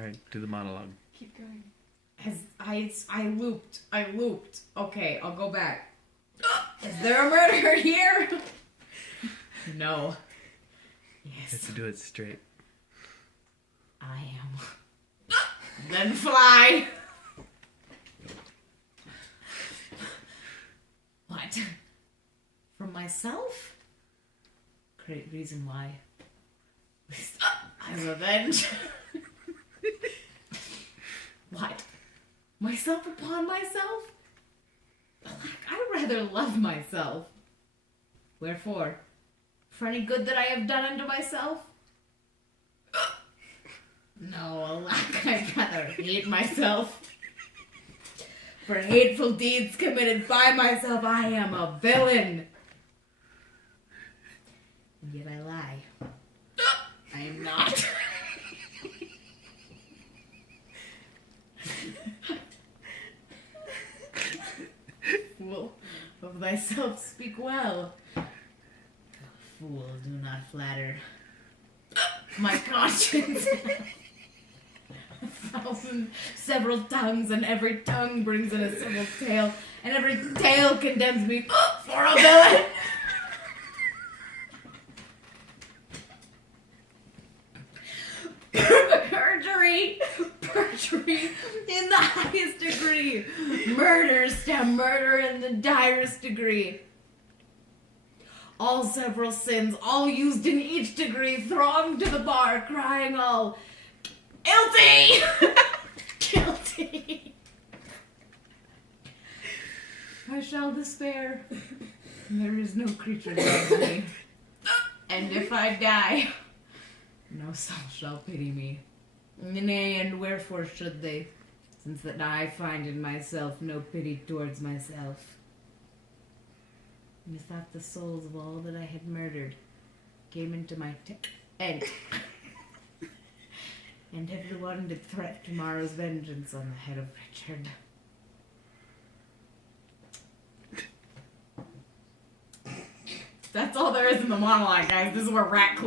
Alright, do the monologue. Keep going. I looped. Okay, I'll go back. Is there a murder here? No. You have Yes, to do it straight. I am. Then fly. What? From myself? Great reason why. I'm revenge. What? Myself upon myself? I'd rather love myself. Wherefore? For any good that I have done unto myself? No, alack, I'd rather hate myself. For hateful deeds committed by myself, I am a villain. And yet I lie. I am not. Fool, of thyself speak well. Fool, do not flatter. My conscience. Several tongues, and every tongue brings in a civil tale, and every tale condemns me for a villain. Perjury in the highest degree. Murder stem murder in the direst degree. All several sins, all used in each degree, throng to the bar, crying all, guilty! Guilty! I shall despair. There is no creature that loves me. And if I die, no soul shall pity me. Nay, and wherefore should they, since that I find in myself no pity towards myself? Methought the souls of all that I had murdered came into my tent, and everyone did threat tomorrow's vengeance on the head of Richard. That's all there is in the monologue, guys. This is where Rat